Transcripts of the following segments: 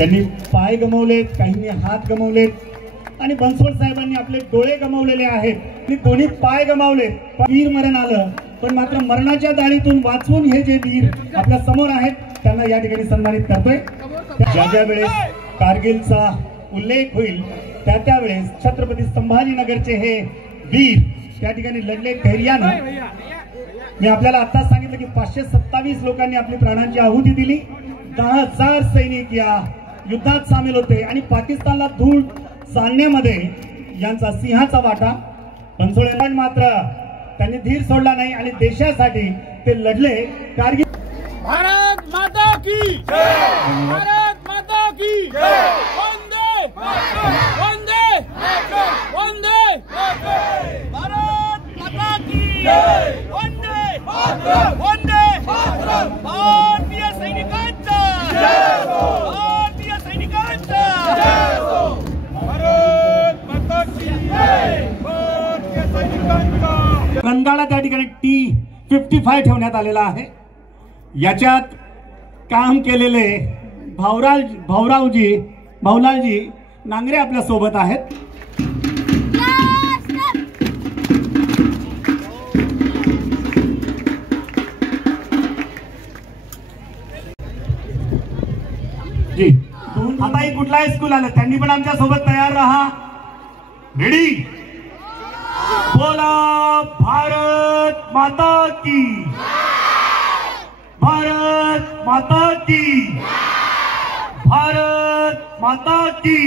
यांनी पाय गमावलेत, काहींनी हात गमावलेत आणि बनसोड साहेबांनी आपले डोळे गमावलेले आहेत. कोणी पाय गमावले, वीर मरण आलं, पण मात्र मरणाच्या दाढीतून वाचवून हे जे वीर आपल्या समोर आहेत त्यांना या ठिकाणी सन्मानित करतोय. ज्या वेळेस कारगिलचा उल्लेख होईल त्या वेळेस छत्रपती संभाजीनगरचे हे वीर त्या ठिकाणी लढले धैर्यानं. मी आपल्याला आताच सांगितलं की 527 लोकांनी आपली प्राणांची आहुती दिली. 10,000 सैनिक या युद्धात सामील होते आणि पाकिस्तानला धूळ चालण्यामध्ये यांचा सिंहाचा वाटा. बनसोडे मात्र त्यांनी धीर सोडला नाही आणि देशासाठी ते लढले. कारगिल. भारत माता की जय, भारत माता की जय, वंदे वंदे वंदे, भारत माता की जय, वंदे वंदे, भारतीय सैनिकांचा जय हो, भारतीय सैनिकांचा जय हो, भारत माता की जय, भारतीय सैनिकांचा. कंदाळा त्या ठिकाणी T-55 ठेवण्यात आलेला आहे. याच्यात काम केलेले भाऊलालजी नांगरे आपल्या सोबत आहेत. जी आता कुठलाही स्कूल आलं त्यांनी पण आमच्या सोबत तयार राहा. रेडी. बोला भारत माता की, भारत माता की, भारत माता की.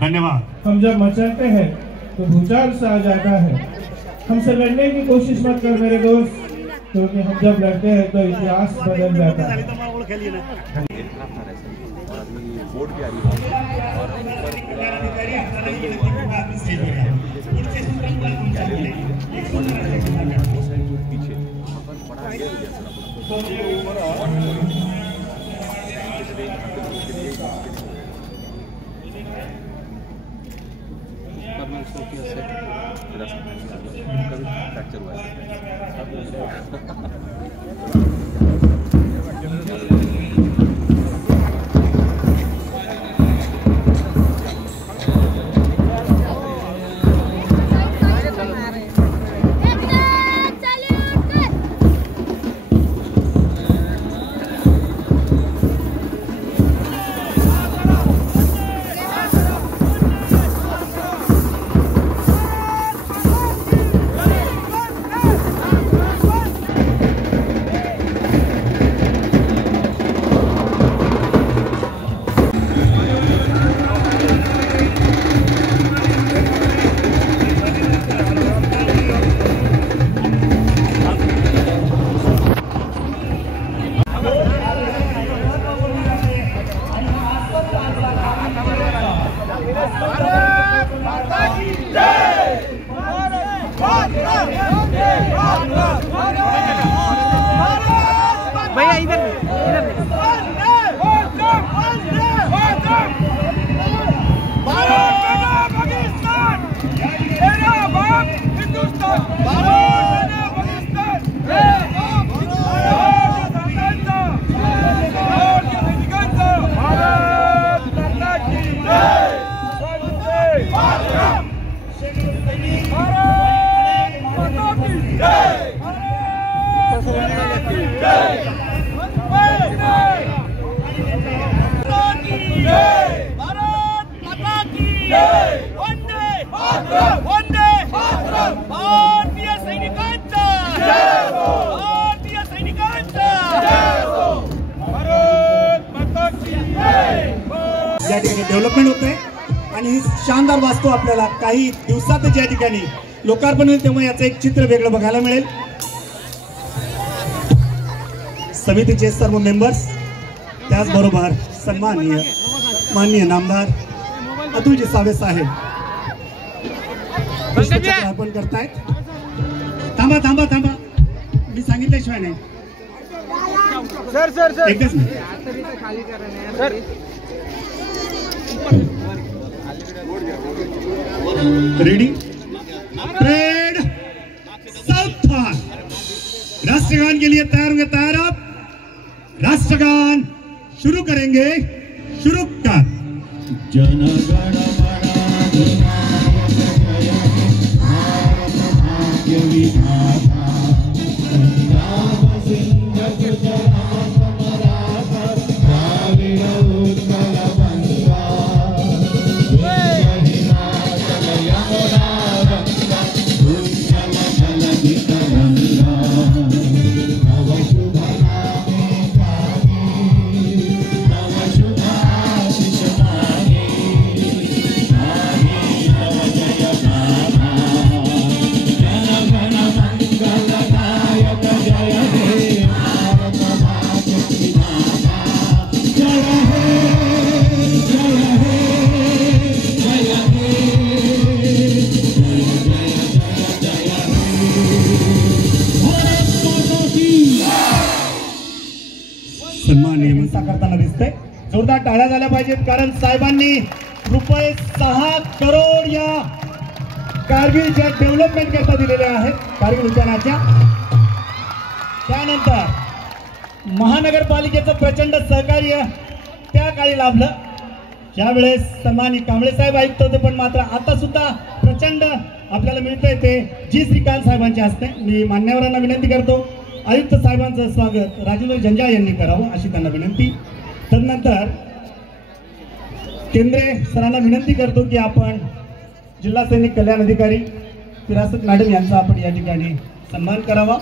धन्यवाद. हम जब मचाते हैं तो भूचाल सा आ जाता है. हमसे लड़ने की कोशिश मत कर मेरे दोस्त, क्योंकि हम जब लड़ते हैं तो इतिहास बदल जाता है. भैया इधर या ठिकाणी डेव्हलपमेंट होते आणि शानदार वास्तू आपल्याला काही दिवसातच या ठिकाणी लोकार्पण होईल, तेव्हा याचं एक चित्र वेगळं बघायला मिळेल. समितीचे सर्व मेंबर्स, त्याचबरोबर सन्माननीय माननीय नामदार अतुलजी सावे साहेब अर्पण करतायत. थांबा थांबा थांबा, मी सांगितल्याशिवाय नाही. सर एकच नाही. रेडी. परेड साउथ था. राष्ट्रगान के लिए तैयार होंगे. तैयार आप. राष्ट्रगान शुरू करेंगे. शुरू कर. जनगण करताना दिसतंय. जोरदार टाळ्या झाल्या पाहिजेत, कारण साहेबांनी रुपये 6 करोड या कारगिलच्या डेव्हलपमेंट करता दिलेले आहेत, कारगिल उद्यानाच्या. त्यानंतर महानगरपालिकेचं प्रचंड सहकार्य त्या काळी लाभलं, ज्यावेळेस सन्माननीय कांबळे साहेब आयुक्त होते, पण मात्र आता सुद्धा प्रचंड आपल्याला मिळतंय ते जी श्रीकांत साहेबांच्या हस्ते. मी मान्यवरांना विनंती करतो, आयुक्त साहेबांचं स्वागत राजेंद्र जंजाळ यांनी करावं अशी त्यांना विनंती. तदनंतर केंद्रे सरांना विनंती करतो की आपण जिल्हा सैनिक कल्याण अधिकारी फिरासत मॅडम यांचा आपण या ठिकाणी सन्मान करावा.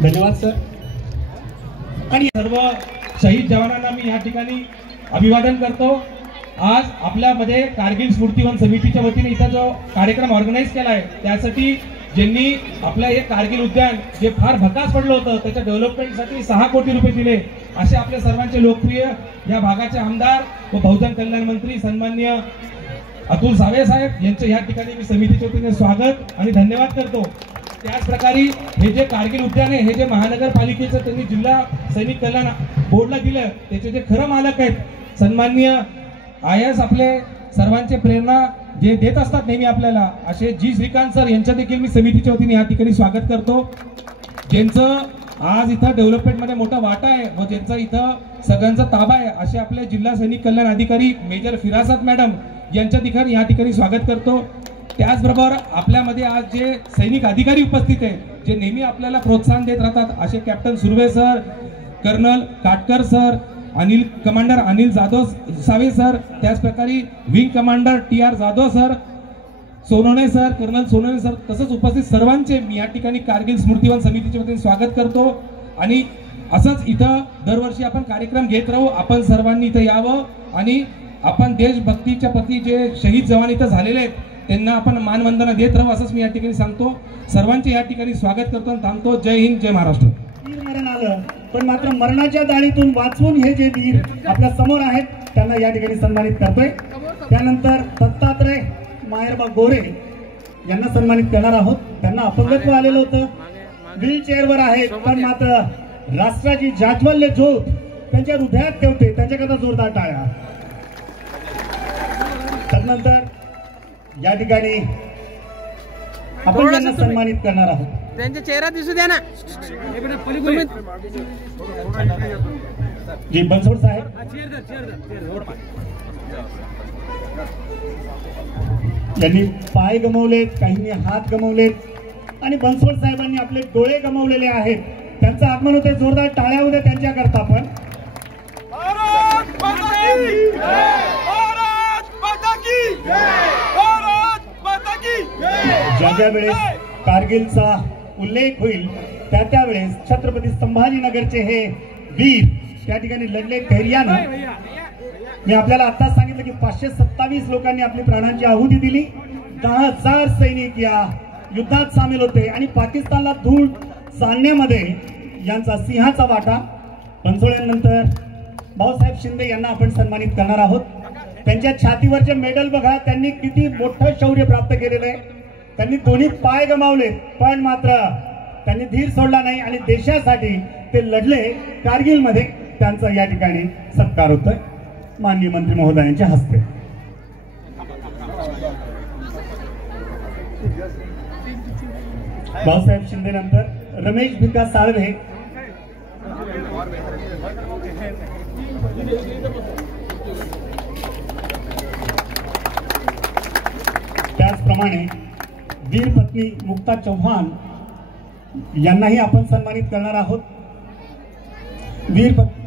धन्यवाद सर. आणि सर्व शहीद जवानांना मी या ठिकाणी अभिवादन करतो. आज आपल्यामध्ये कारगिल स्मृतिवन समितीच्या वतीने इथं जो कार्यक्रम ऑर्गनाईज केला आहे, त्यासाठी ज्यांनी आपलं हे कारगिल उद्यान जे फार भकास पडलं होतं त्याच्या डेव्हलपमेंटसाठी 6 कोटी रुपये दिले, असे आपल्या सर्वांचे लोकप्रिय या भागाचे आमदार व बहुजन कल्याण मंत्री सन्माननीय अतुल सावे साहेब यांचे या ठिकाणी मी समितीच्या वतीने स्वागत आणि धन्यवाद करतो. त्याच प्रकारे हे जे कारगिल उद्यान आहे, हे जे महानगरपालिकेचं त्यांनी जिल्हा सैनिक कल्याण बोर्डला दिलं, त्याचे जे खरं मालक आहेत सन्माननीय IAS आपले सर्वांचे प्रेरणा जे देत असतात नेहमी आपल्याला, असे जी श्रीकांत सर यांच्या देखील मी समितीच्या वतीने या ठिकाणी स्वागत करतो. ज्यांचं आज इथं डेव्हलपमेंटमध्ये मोठा वाटा आहे व ज्यांचा इथं सगळ्यांचा ताबा आहे, असे आपले जिल्हा सैनिक कल्याण अधिकारी मेजर फिरासत मॅडम यांच्या ठिकाणी या ठिकाणी स्वागत करतो. त्याचबरोबर आपल्यामध्ये आज जे सैनिक अधिकारी उपस्थित आहेत, जे नेहमी आपल्याला प्रोत्साहन देत राहतात, असे captain Surve sir, colonel Katkar sir, commander Anil Jadhav Save sir, त्याच प्रकारे wing commander TR Jadhav sir, Sonawane sir, colonel Sonawane sir, तसंच उपस्थित सर्वांचे मी या ठिकाणी कारगिल स्मृतिवन समितीच्या वतीने स्वागत करतो. आणि असंच इथं दरवर्षी आपण कार्यक्रम घेत राहू. आपण सर्वांनी इथं यावं आणि आपण देशभक्तीच्या प्रती जे शहीद जवान इथं झालेले आहेत त्यांना आपण मानवंदना देत राहू, असंच मी या ठिकाणी सांगतो. सर्वांचे या ठिकाणी स्वागत करतो आणि थांबतो. जय हिंद, जय महाराष्ट्र. वीर मरण आलं, पण मात्र मरणाच्या दाढीतून वाचवून हे जे वीर आपल्या समोर आहेत त्यांना या ठिकाणी सन्मानित करतोय. त्यानंतर दत्तात्रय मायरबा गोरे यांना सन्मानित करणार आहोत. त्यांना अपंगत्व आलेलं होतं, व्हील चेअरवर आहेत, पण मात्र राष्ट्राची जाज्वल्य ज्योत त्यांच्या हृदयात ठेवते, त्यांच्याकरता जोरदार टाळ्या. त्यानंतर या ठिकाणी आपण त्यांना सन्मानित करणार आहोत. त्यांचा चेहरा दिसू द्या ना. जी बनसोड साहेब, त्यांनी पाय गमावलेत, काहींनी हात गमावलेत आणि बनसोड साहेबांनी आपले डोळे गमावलेले आहेत. त्यांचं आगमन होते, जोरदार टाळ्या होत्या त्यांच्याकरता. आपण ज्या वेळेस कारगिलचा उल्लेख होईल त्यावेळेस छत्रपती संभाजीनगरचे हे वीर त्या ठिकाणी लढले धैर्यानं. मी आपल्याला आताच सांगितलं की 527 लोकांनी आपली प्राणांची आहुती दिली. 10,000 सैनिक या युद्धात सामील होते आणि पाकिस्तानला धूळ चालण्यामध्ये यांचा सिंहाचा वाटा. बनसोड्यांनंतर भाऊसाहेब शिंदे यांना आपण सन्मानित करणार आहोत. त्यांच्या छातीवरचे मेडल बघा, त्यांनी किती मोठं शौर्य प्राप्त केलेलं आहे. त्यांनी दोन्ही पाय गमावले, पण मात्र त्यांनी धीर सोडला नाही आणि देशासाठी ते लढले. कारगिलमध्ये त्यांचा या ठिकाणी सत्कार होतोय माननीय मंत्री महोदयांच्या हस्ते. भाऊसाहेब शिंदे नंतर रमेश भिका साळवे, त्याचप्रमाणे वीर पत्नी मुक्ता चव्हाण यांनाही आपण सन्मानित करणार आहोत. वीर पत्नी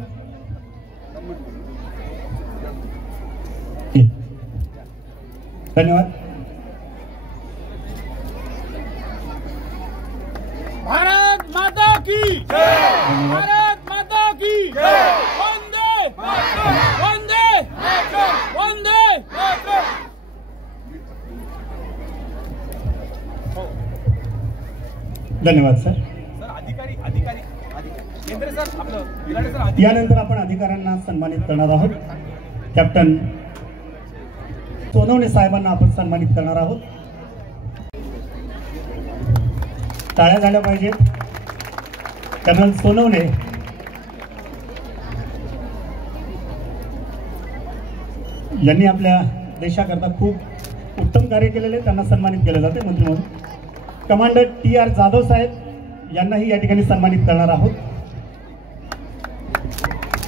धन्यवाद. भारत माता की जय, भारत माता की जय, वंदे वंदे वंदे. धन्यवाद सर. अधिकारी केंद्र सर आपलं बिलाडे सर. यानंतर आपण अधिकाऱ्यांना सन्मानित करणार आहोत. कॅप्टन सोनवणे साहेबांना आपण सन्मानित करणार आहोत. टाळ्या झाल्या पाहिजेत. कर्नल सोनवणे यांनी आपल्या देशाकरता खूप उत्तम कार्य केलेले, त्यांना सन्मानित केले जाते मंत्री म्हणून. कमांडर TR जाधव साहेब यांनाही या ठिकाणी सन्मानित करणार आहोत.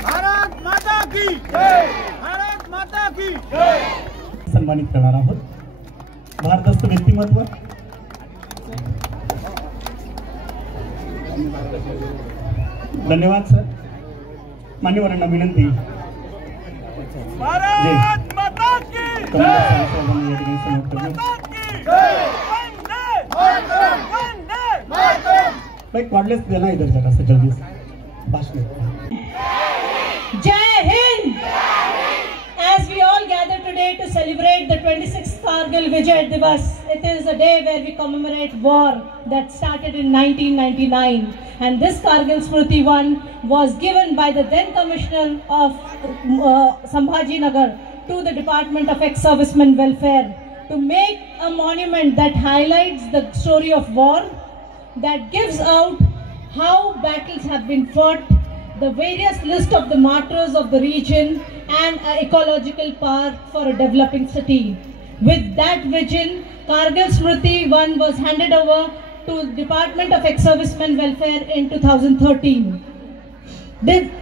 भारत माता की जय, भारत माता की जय. सन्मानित करणार आहोत. भारदस्त व्यक्तिमत्व धन्यवाद सर. मान्यवरांना विनंती. भारत माता की जय, माता की जय, वंदे वंदे मातरम. भाई कॉर्डलेस देना इधर जरा से जल्दी से भाषण. Jai Hind! As we all gather today to celebrate the 26th Kargil Vijay Divas, it is a day where we commemorate war that started in 1999. And this Kargil Smriti 1 was given by the then Commissioner of Sambhaji Nagar to the Department of Ex-Servicemen Welfare to make a monument that highlights the story of war, that gives out how battles have been fought, the various list of the martyrs of the region, and an ecological park for a developing city. With that vision, Kargil Smriti 1 was handed over to Department of Ex-Servicemen Welfare in 2013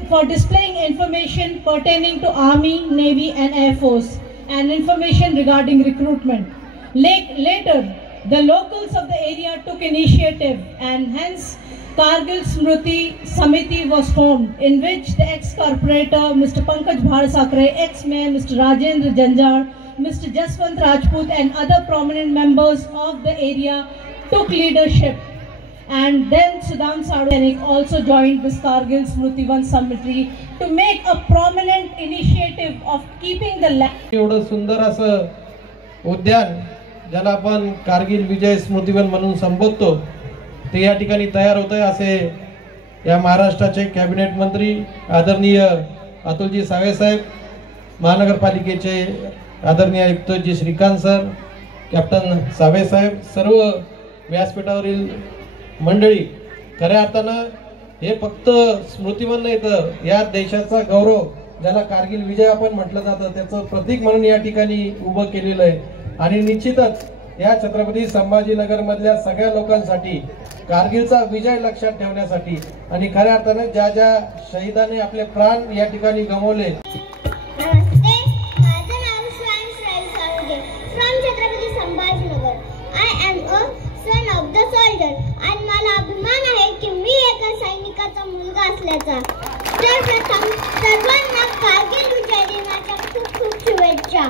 for displaying information pertaining to Army, Navy and Air Force and information regarding recruitment. Later, the locals of the area took initiative and hence Kargil Smriti Samiti was formed, in which the ex-corporator Mr. Pankaj Bharsakre, ex-mayor Mr. Rajendra Janjar, Mr. Jaswant Rajput and other prominent members of the area took leadership. And then Sudham Sadunik also joined this Kargil Smriti 1 Samiti to make a prominent initiative of keeping the land. एवढं सुंदर असं उद्यान ज्याला आपण कारगिल विजय स्मृती one म्हणून संबोधतो ते या ठिकाणी तयार होत आहे असे या महाराष्ट्राचे कॅबिनेट मंत्री आदरणीय अतुलजी सावे साहेब, महानगरपालिकेचे आदरणीय आयुक्त जी श्रीकांत सर, कॅप्टन सावे साहेब, सर्व व्यासपीठावरील मंडळी. खऱ्या अर्थानं हे फक्त स्मृतिवन नाही तर या देशाचा गौरव ज्याला कारगिल विजय आपण म्हटलं जातं त्याचं प्रतीक म्हणून या ठिकाणी उभं केलेलं आहे. आणि निश्चितच या छत्रपती संभाजीनगर मधल्या सगळ्या लोकांसाठी कारगिलचा विजय लक्षात ठेवण्यासाठी आणि खऱ्या अर्थाने ज्या ज्या शहीदांनी आपले प्राण या ठिकाणी गमावले. नमस्ते, माझं नाव Shravani from Chhatrapati Sambhajinagar. I am a son of the soldier आणि मला अभिमान आहे की मी एका सैनिकाचा मुलगा असल्याचा. तर प्रथम सर्वांना कारगिल विजय दिनाच्या खूप खूप शुभेच्छा.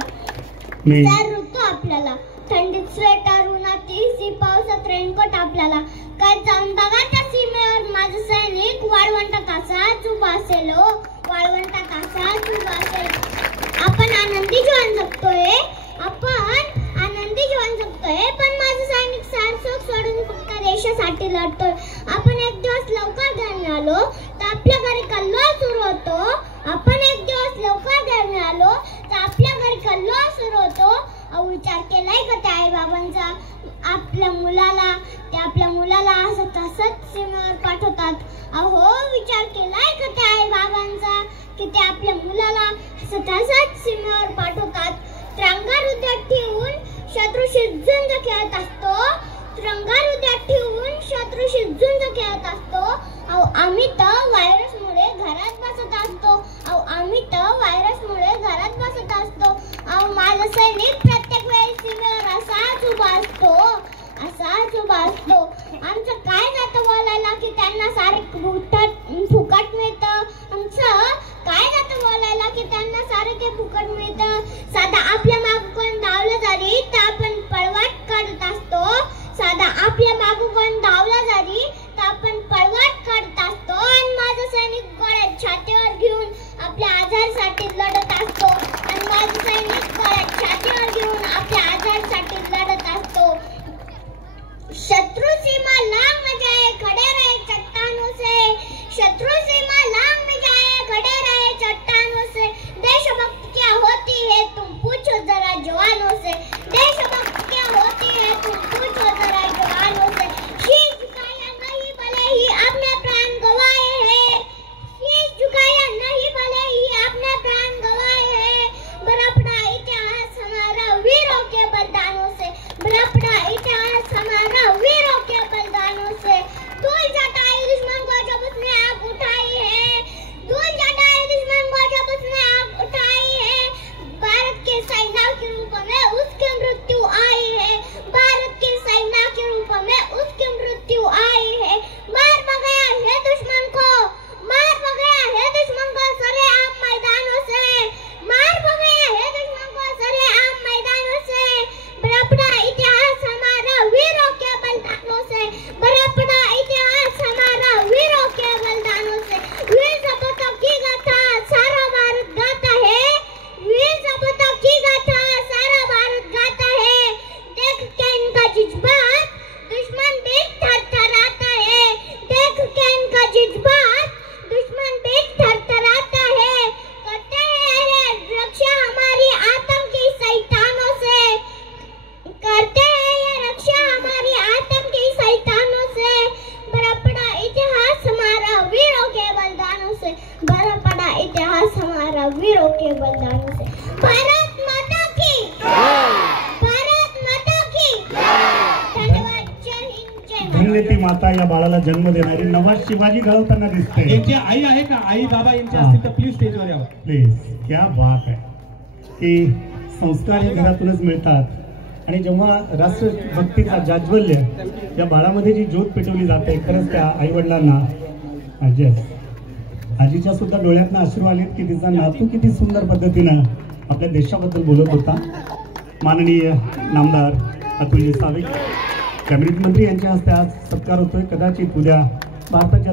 तर ऋतू आपल्याला थंडीत स्वेटर, उन्हात एसी, पावसात रेनकोट आपल्याला. काय जाऊन बघा त्या सीमेवर माझा सैनिक वाळवंटात तासात उभा असेल. वाळवंटात तासात उभा असेल. आपण आनंदी जीवन जगतोय, पण माझा सैनिक सारसोक सोडून फक्त देशासाठी लढतोय. आपण एक दिवस लवकर घरी आलो तर आपल्या घरी कल्लोळ सुरू होतो. विचार केलाय का त्या आई बाबांचा? आपल्या मुलाला असं तसंच सीमेवर पाठवतात. अहो, विचार केलाय का त्या आई बाबांचा की ते आपल्या मुलाला असं तसंच सीमेवर पाठवतात? तिरंगा हृदयात ठेवून शत्रूशी झुंज खेळत असतो. रंगारुद्यात ठेवून शत्रूशी झुंज खेळत असतो. अहो आम्ही तर व्हायरसमुळे घरात बसत असतो. अहो आम्ही तर व्हायरसमुळे घरात बसत असतो. अहो माझा सैनिक प्रत्येक वेळी सीमेवर असाच उभा असतो, असाच उभा असतो. आमचं काय जातं बोलायला की त्यांना सारे फुकट मिळतं. आमचं काय जातं बोलायला की त्यांना सारे ते फुकट मिळतं. साधा आपल्या मागं कोण धावलं जरी तर आपण पळवाट काढत असतो. साधा आपल्या मागं कोण धावलं जरी तर आपण पळवाट काढत असतो. आणि माझा सैनिक गळ्यात छातीवर घेऊन आपल्या आजारासाठी लढत असतो. आणि माझा सैनिक गळ्यात छातीवर घेऊन आपल्या आजारासाठी लढत असतो. शत्रु सीमा लांग में जाए खड़े रहे चट्टानों से. शत्रु सीमा लांग में जाए खड़े रहे चट्टानों से. देशभक्ति क्या होती है तुम पूछो जरा जवानों से. देशभक्ति क्या होती है तुम पूछो जरा जवानों से. शीश झुकाया नहीं भले ही अपने प्राण गवाए हैं. शीश झुकाया नहीं भले ही अपने प्राण गवाए हैं. बड़ा पड़ा इतिहास हमारा वीरों के बलिदानों से. बड़ा पड़ा इतिहास हमारा वीरों के बलिदानों से. धूल जटाई दुश्मन को जब उसने आग उठाई है. धूल जटाई दुश्मन को जब उसने आग उठाई है. भारत के सेना के रूप में उसकी मृत्यु आई है. भारत के सेना के रूप में उसकी मृत्यु आई है. मार भगाया है दुश्मन को, मार भगाया है दुश्मन को सरेआम मैदानों से. मार भगाया है दुश्मन को सरेआम मैदानों से. बड़ा पड़ा इतिहास हमारा वीरों के बलिदानों से. बड़ा पड़ा इतिहास हमारा वीरों के बलिदानों से. वीर सपूतों की गाथा सारा भारत गाता है. वीर सपूतों की गाथा सारा भारत गाता है. देख के इनका जज्बात दुश्मन भी थरथराता है. देख के इनका जज्बात दुश्मन भी थरथराता है. करते हैं रक्षा हमारी आतंकी शैतानों से. करते हैं ये रक्षा हमारी आतंकी शैतानों से. बड़ा पड़ा इतिहास हमारा वीरों के बलिदानों से. बड़ा पड़ा इतिहास हमारा वीरों के बलिदानों से. भारत माता की, भारत माता की. धन्यवाद. जय हिंद, जय भारत. धन्य ती माता या बाळाला जन्म देणारी. नवा शिवाजी घडवताना दिसते. यांची आई आहे का? आई बाबा यांचे असतील तर प्लीज स्टेजवर यावं. प्लीज. क्या बात आहे की संस्कार हे घरातूनच मिळतात. आणि जेव्हा राष्ट्रभक्तीचा जाज्वल्य या बाळामध्ये जी ज्योत पेटवली जाते, खरंच त्या आई वडिलांना आजीच्या सुद्धा डोळ्यातनं अश्रू आलेत की तिचा नातू किती सुंदर पद्धतीनं आपल्या देशाबद्दल बोलत होता. माननीय नामदार अतुलजी सावे कॅबिनेट मंत्री यांच्या हस्ते आज सत्कार होतोय. कदाचित उद्या भारताच्या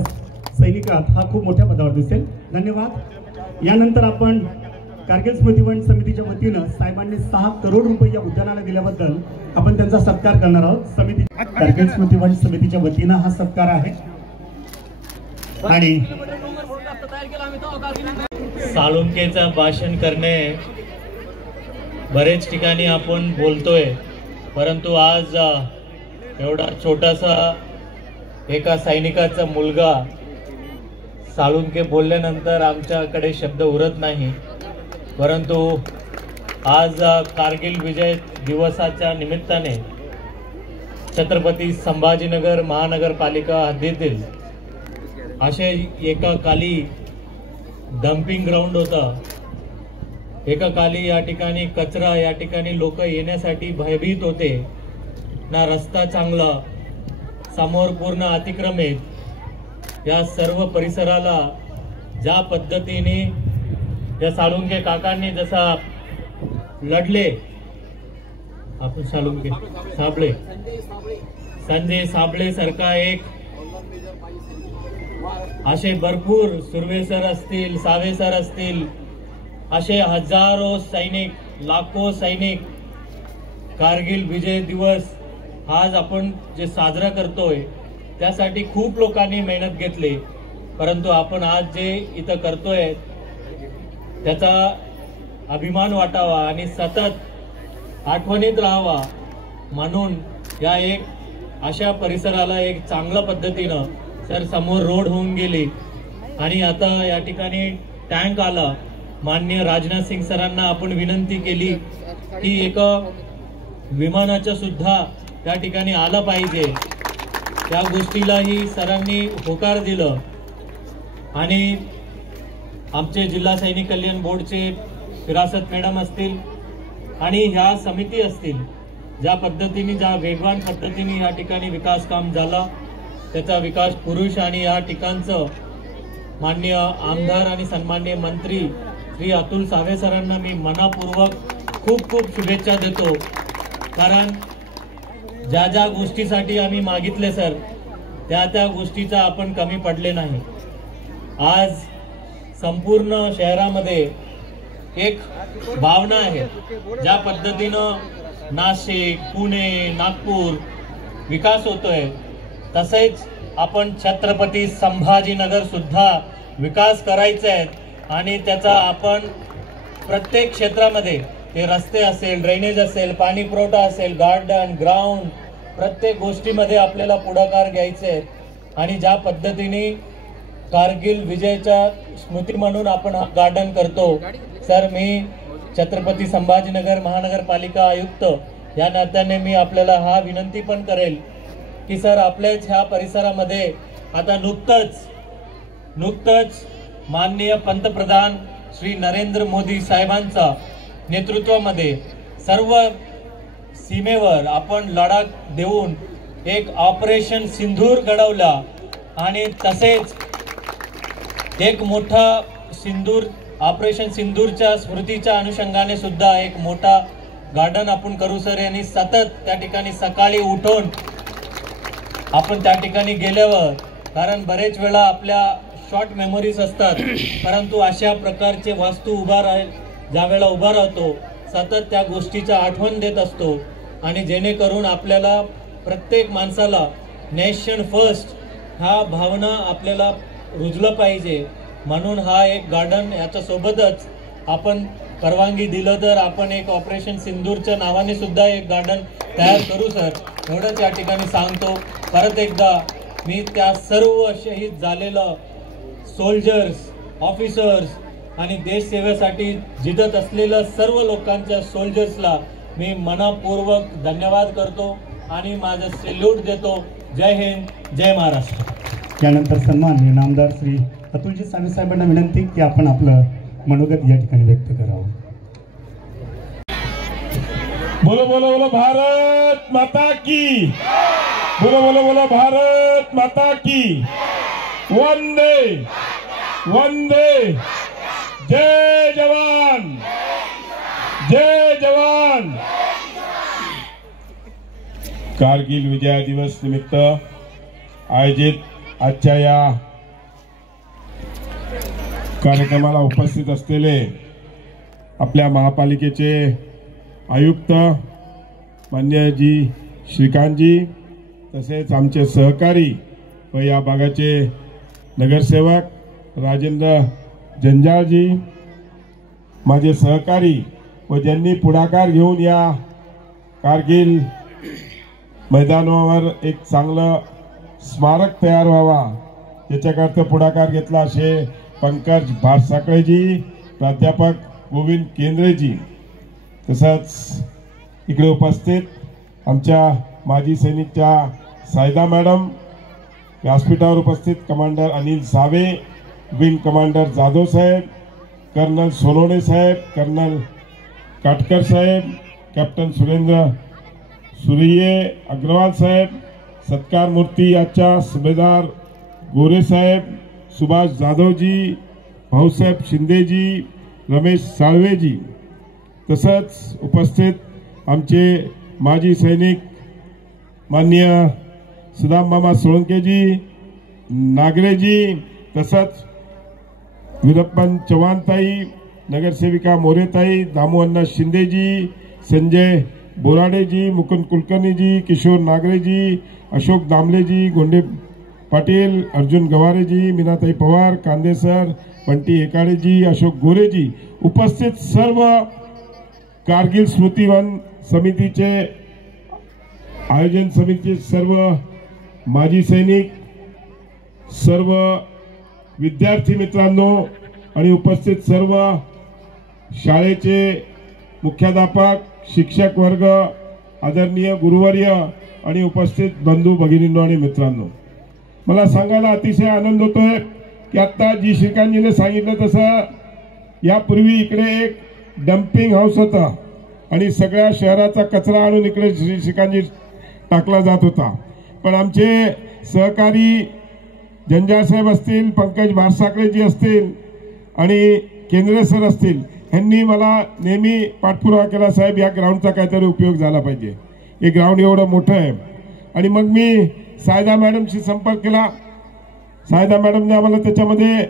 सैनिकात हा खूप मोठ्या पदावर दिसेल. धन्यवाद. यानंतर आपण कारगिल स्मृतिवन समितीच्या वतीनं साहेबांनी 6 करोड रुपये या उद्यानाला दिल्याबद्दल आपण त्यांचा सत्कार करणार आहोत. समिती कारगिल स्मृतिवन समितीच्या वतीनं हा सत्कार आहे. आणि साळुंकेचं भाषण करणे बरेच ठिकाणी आपण बोलतोय, परंतु आज एवढा छोटासा एका सैनिकाचा मुलगा साळुंके बोलल्यानंतर आमच्याकडे शब्द उरत नाही. परंतु आज कारगिल विजय दिवसाच्या निमित्ताने छत्रपती संभाजीनगर महानगरपालिका हद्दीतील असे एका काली डम्पिंग ग्राउंड होता. एका काली या ठिकाणी कचरा, या ठिकाणी लोक येण्यासाठी भयभीत होते ना. रस्ता चांगला, समोर पूर्ण अतिक्रमित. या सर्व परिसराला ज्या पद्धतीने या साळुंके काकांनी जसा लढले, आपण साळुंके संजय साबळे सारखा एक असे भरपूर सुर्वे सर असतील, सावे सर असतील, असे हजारो सैनिक, लाखो सैनिक कारगिल विजय दिवस आज आपण जे साजरा करतोय त्यासाठी खूप लोकांनी मेहनत घेतली. परंतु आपण आज जे इथं करतोय त्याचा अभिमान वाटावा आणि सतत आठवणीत राहावा म्हणून या एक अशा परिसराला एक चांगल्या पद्धतीनं सर समोर रोड होऊन गेली आणि आता या ठिकाणी टँक आला. माननीय राजनाथ सिंग सरांना आपण विनंती केली की एक विमानाच्या सुद्धा त्या ठिकाणी आलं पाहिजे, त्या गोष्टीलाही सरांनी होकार दिलं आणि आमचे जिल्हा सैनिक कल्याण बोर्डचे फिरासत मॅडम असतील आणि ह्या समिती असतील, ज्या पद्धतीने ज्या वेगवान पद्धतीने या ठिकाणी विकास काम झाला त्याचा विकास पुरुष आणि या ठिकाणचं माननीय आमदार आणि सन्माननीय मंत्री श्री अतुल सावे सरांना मी मनापूर्वक खूप खूप शुभेच्छा देतो, कारण ज्या ज्या गोष्टीसाठी आम्ही मागितले सर त्या त्या गोष्टीचा आपण कमी पडले नाही। आज संपूर्ण शहरामध्ये एक भावना आहे, ज्या पद्धतीनं नाशिक, पुणे, नागपूर विकास होतोय तसेच आपण छत्रपती संभाजीनगर सुद्धा विकास करायचे आहेत आणि त्याचा आपण प्रत्येक क्षेत्रामध्ये ते रस्ते असेल, ड्रेनेज असेल, पाणी पुरवठा असेल, गार्डन, ग्राउंड प्रत्येक गोष्टीमध्ये आपल्याला पुढाकार घ्यायचे आहेत आणि ज्या पद्धतीने कारगिल विजयच्या स्मृती म्हणून आपण हा गार्डन करतो सर, मी छत्रपती संभाजीनगर महानगरपालिका आयुक्त या नात्याने मी आपल्याला हा विनंती पण करेल की सर आपल्याच ह्या परिसरामध्ये आता नुकतंच माननीय पंतप्रधान श्री नरेंद्र मोदी साहेबांच्या नेतृत्वामध्ये सर्व सीमेवर आपण लढा देऊन एक ऑपरेशन सिंधूर घडवला आणि तसेच एक मोठा ऑपरेशन सिंधूरच्या स्मृतीच्या अनुषंगाने सुद्धा एक मोठा गार्डन आपण करू सर। यांनी सतत त्या ठिकाणी सकाळी उठून आपण त्या ठिकाणी गेल्यावर, कारण बरेच वेळा आपल्या शॉर्ट मेमरीज असतात, परंतु अशा प्रकारचे वास्तू ज्या वेळेला उभा राहतो सतत त्या गोष्टीचा आठवण देत असतो आणि जेणेकरून आपल्याला प्रत्येक माणसाला नेशन फर्स्ट हा भावना आपल्याला रुजलं पाहिजे, म्हणून हा एक गार्डन याच्या सोबतच आपण परवानगी दिलं तर आपण एक ऑपरेशन सिंधूरच्या नावाने सुद्धा एक गार्डन तयार करू सर, एवढंच या ठिकाणी सांगतो। परत एकदा मी त्या सर्व शहीद झालेलं सोल्जर्स, ऑफिसर्स आणि देशसेवेसाठी झिजत असलेल्या सर्व लोकांच्या सोल्जर्सला मी मनापूर्वक धन्यवाद करतो आणि माझं सॅल्यूट देतो। जय हिंद, जय महाराष्ट्र। त्यानंतर सन्माननीय नामदार श्री अतुलजी सावे साहेबांना विनंती की आपण आपलं मनोगत या ठिकाणी व्यक्त करावं। बोलो बोलो बोलो भारत माता की, बोलो बोलो बोलो भारत माता की, वंदे वंदे, जय जवान जय जवान। कारगिल विजय दिवस निमित्त आयोजित आजच्या या कार्यक्रमाला उपस्थित असलेले आपल्या महापालिकेचे आयुक्त मान्य जी श्रीकांतजी, तसेच आमचे सहकारी व या भागाचे नगरसेवक राजेंद्र जंजाळजी, माझे सहकारी व ज्यांनी पुढाकार घेऊन या कारगिल मैदानावर एक चांगलं स्मारक तयार व्हावा याच्याकरता पुढाकार घेतला असे पंकज भारसाकळेजी, प्राध्यापक गोविंद केंद्रेजी, तसंच इकडे उपस्थित आमच्या माजी सैनिकच्या सायदा मॅडम, व्यासपीठावर उपस्थित commander Anil Save, wing commander Jadhav साहेब, कर्नल सोनवणे साहेब, कर्नल काटकर साहेब, कॅप्टन सुरेंद्र सुरिये अग्रवाल साहेब, सत्कार मूर्ती आजच्या सुभेदार गोरे साहेब, सुभाष जाधवजी, भाऊसाहेब शिंदेजी, रमेश साळवेजी, तसंच उपस्थित आमचे माजी सैनिक माननीय सुदाम मामा सोळंकेजी, नागरेजी, तसंच वीरप्पन चव्हाणताई, नगरसेविका मोरेताई, दामोअण्णा शिंदेजी, संजय बोराडेजी, मुकुंद कुलकर्णीजी, किशोर नागरेजी, अशोक दामलेजी, गोंडे पाटील, अर्जुन गवारेजी, मीनाताई पवार, कांदेसर, बंटी एकाडेजी, अशोक गोरेजी, उपस्थित सर्व कारगिल स्मृतिवन समितीचे आयोजन समितीचे सर्व माजी सैनिक, सर्व विद्यार्थी मित्रांनो आणि उपस्थित सर्व शाळेचे मुख्याध्यापक, शिक्षक वर्ग, आदरणीय गुरुवर्य आणि उपस्थित बंधू भगिनींनो आणि मित्रांनो, मला सांगायला अतिशय आनंद होतोय की आता जी श्रीकांतजीने सांगितलं तसं यापूर्वी इकडे एक डम्पिंग हाऊस होता आणि सगळ्या शहराचा कचरा आणून इकडे श्रीकांतजी टाकला जात होता. पण आमचे सहकारी जंजाळ साहेब असतील, पंकज भारसाकळेजी असतील आणि केंद्रे सर असतील, यांनी मला नेहमी पाठपुरावा केला, साहेब या ग्राउंडचा काहीतरी उपयोग झाला पाहिजे, हे ग्राउंड एवढं मोठं आहे. आणि मग मी सायदा मॅडमशी संपर्क केला. सायदा मॅडमने आम्हाला त्याच्यामध्ये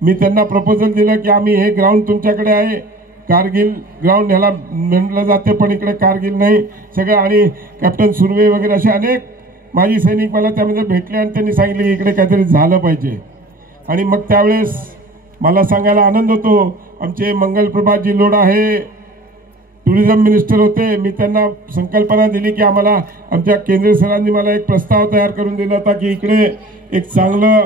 मी त्यांना प्रपोजल दिलं की आम्ही हे ग्राउंड तुमच्याकडे आहे, कारगिल ग्राउंड ह्याला म्हटलं जाते पण इकडे कारगिल नाही सगळं, आणि कॅप्टन सुर्वे वगैरे असे अनेक माजी सैनिक मला त्यामध्ये भेटले आणि त्यांनी सांगितले की इकडे काहीतरी झालं पाहिजे. आणि मग त्यावेळेस मला सांगायला आनंद होतो, आमचे मंगलप्रभातजी लोढा हे टुरिझम मिनिस्टर होते. मी त्यांना संकल्पना दिली की आम्हाला आमच्या केंद्रीय सरांनी मला एक प्रस्ताव तयार करून दिला होता की इकडे एक चांगलं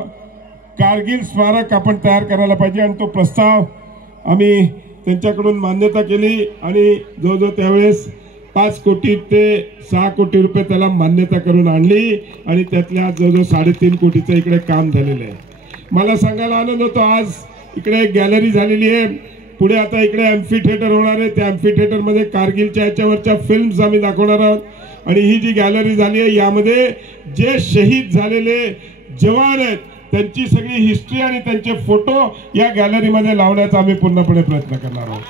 कारगिल स्मारक आपण तयार करायला पाहिजे, आणि तो प्रस्ताव आम्ही त्यांच्याकडून मान्यता केली आणि जवळजवळ त्यावेळेस 5 कोटी ते 6 कोटी रुपये त्याला मान्यता करून आणली आणि त्यातल्या जवळजवळ 3.5 कोटीचं इकडे काम झालेलं आहे. मला सांगायला आनंद होतो, आज इकडे एक गॅलरी झालेली आहे, पुढे आता इकडे एम्फी थिएटर होणार आहे, त्या एम्फी थिएटरमध्ये कारगिलच्या याच्यावरच्या फिल्म्स आम्ही दाखवणार आहोत. आणि ही जी गॅलरी झाली आहे यामध्ये जे शहीद झालेले जवान आहेत त्यांची सगळी हिस्ट्री आणि त्यांचे फोटो या गॅलरीमध्ये लावण्याचा आम्ही पूर्णपणे प्रयत्न करणार आहोत.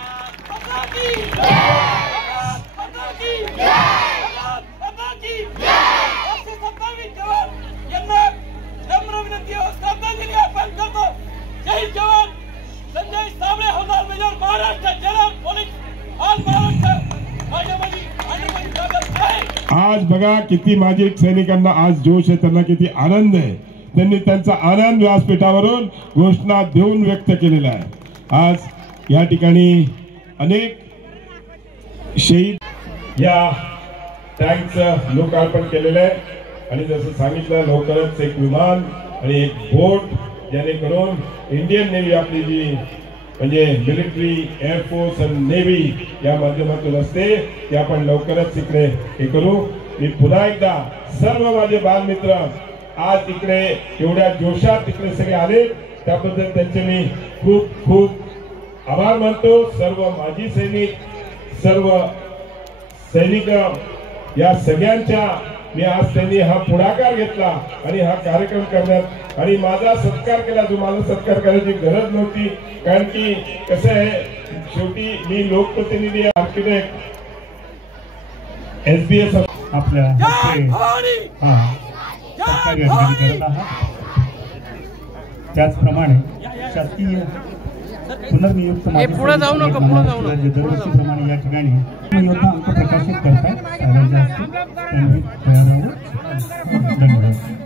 आज बघा किती माजी सैनिकांना आज जोश आहे, त्यांना किती आनंद आहे, त्यांनी त्यांचा आनंद व्यासपीठावरून घोषणा देऊन व्यक्त केलेला आहे. आज या ठिकाणी अनेक शहीद या टँकचं लोकार्पण केलेलं आहे आणि जसं सांगितलं लवकरच एक विमान आणि एक बोट जेणेकरून इंडियन नेव्ही आपली जी म्हणजे मिलिटरी एअरफोर्स आणि नेव्ही या माध्यमातून असते ते आपण लवकरच इकडे हे करू. मी पुन्हा एकदा सर्व माझे बालमित्र आज इकडे एवढ्या जोशात इकडे सगळे आले त्याबद्दल त्यांचे मी खूप खूप आभार मानतो. सर्व माजी सैनिक, सर्व सैनिक या सगळ्यांच्या मी आज त्यांनी हा पुढाकार घेतला आणि हा कार्यक्रम करण्यात आणि माझा सत्कार केला, जो मला सत्कार करायची गरज नव्हती. कारण की कसं आहे, शेवटी मी लोकप्रतिनिधी आर्किटेक्ट SBS आपल्या सरकारी अधिकारी करत आहात. त्याचप्रमाणे शासकीय पुनर्नियुक्त दरवर्षीप्रमाणे या ठिकाणी योद्धा अंक प्रकाशित करतात. धन्यवाद.